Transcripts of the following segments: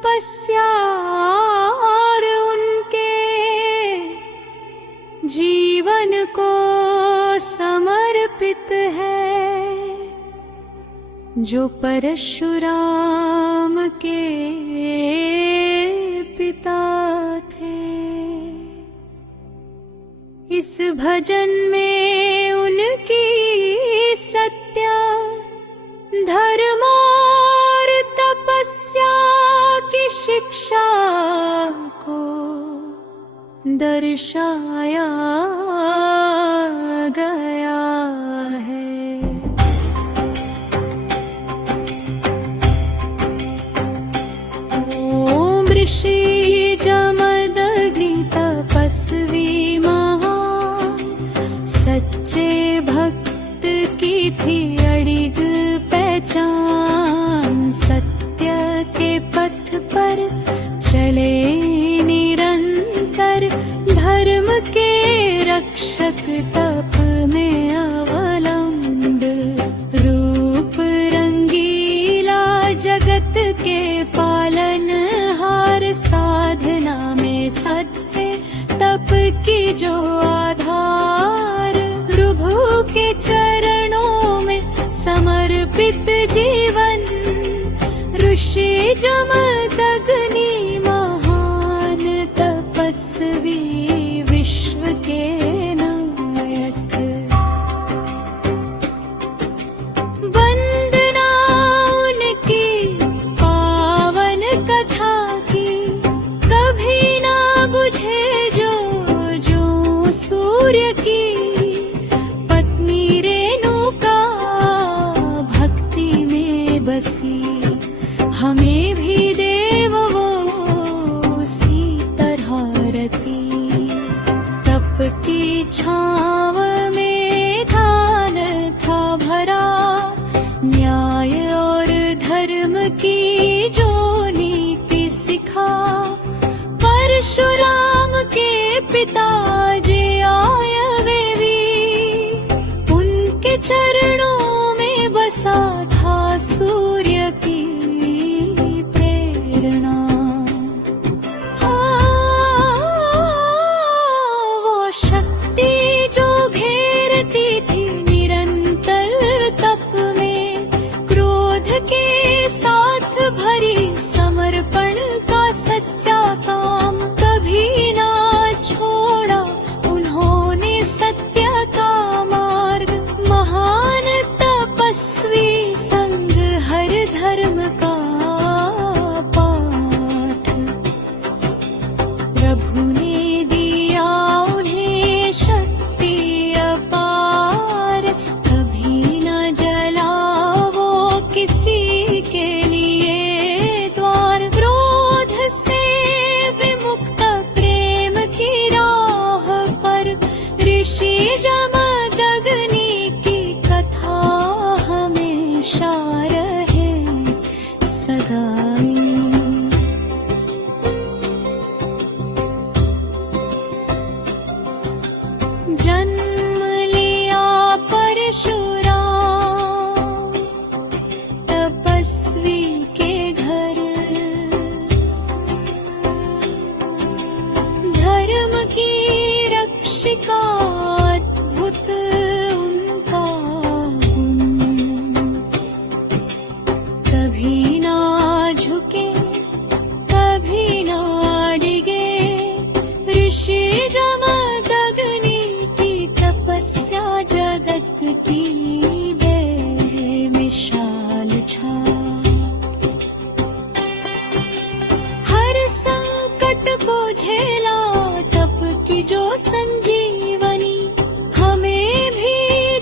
तपस्या और उनके जीवन को समर्पित है, जो परशुराम के पिता थे। इस भजन में उनकी सत्य, धर्म और तपस्या की शिक्षा को दर्शाया गया है। ओम ऋषि जमदग्नि तपस्वी महान, सच्चे भक्त की थी अड़िग पहचान। सत्य के पथ पर चले निरंतर, धर्म के रक्षक तप में अवलंब। रूप रंगीला जगत के पालन हार, साधना में सत्य तप की जो आधार। प्रभु के चरणों में समर्पित जीवन, ऋषि जमदग्नि महान तपस्वी विश्व के नायक। वंदना उनकी पावन कथा की, कभी ना बुझे जो सूर्य की। पत्नी रेणुका भक्ति में बसी, हमें भी देव वो उसी तरह रती। तप की छाँव में ध्यान था भरा, न्याय और धर्म की जो नीति सिखा। परशुराम के पिता जी आयवेवी, उनके चरणों में बसा था सूर्य की प्रेरणा। वो शक्ति जो घेरती थी निरंतर तप में, क्रोध के साथ भरी समर्पण का सच्चा काम। कभी ना छोड़ा उन्होंने सत्य का मार्ग, महान तपस्वी संग हर धर्म का पाठ। प्रभु ने दिया उन्हें शक्ति अपार, कभी न जला वो किसी के लिए द्वार। क्रोध से विमुक्त प्रेम की राह पर, ऋषि जमदग्नि की कथा हमेशा रहे सदाई। जन्म लिया परशुराम तपस्वी के घर, धर्म की रक्षिका अद्भुत उनका गुण। कभी ना झुके कभी ना डिगे, ऋषि जमदग्नि की तपस्या जगत की बेमिसाल छाप। हर संकट को झेला तप की जो संजीवनी, हमें भी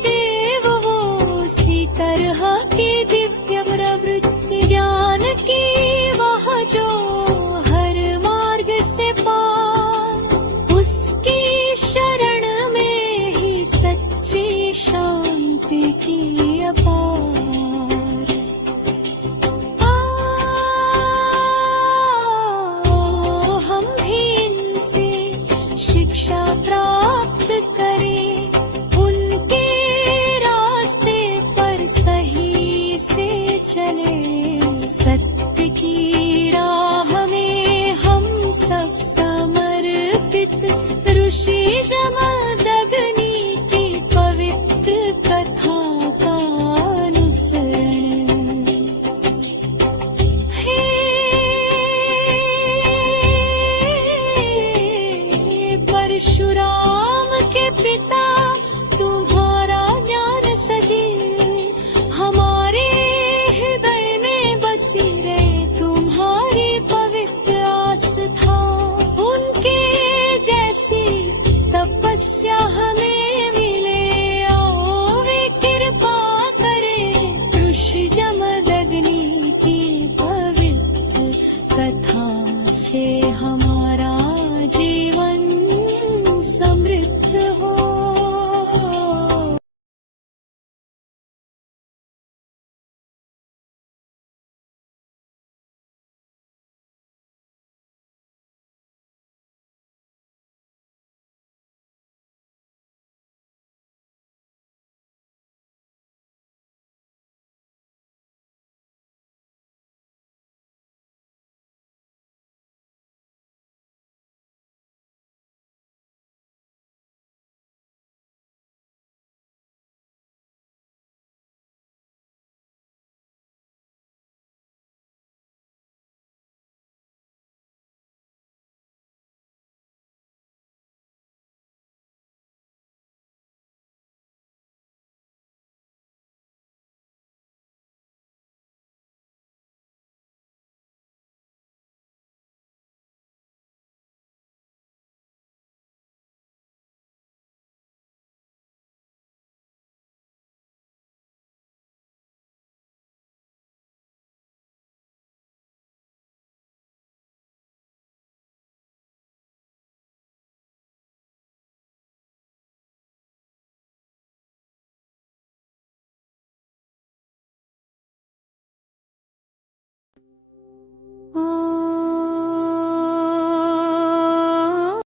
देव वो उसी तरह की दिव्य प्रवृत्ति। ज्ञान की वह जो हर मार्ग से पार, उसकी शरण में ही सच्ची शांति की अपार। हम भी इनसे शिक्षा प्राप्त करें, उनके रास्ते पर सही से चले।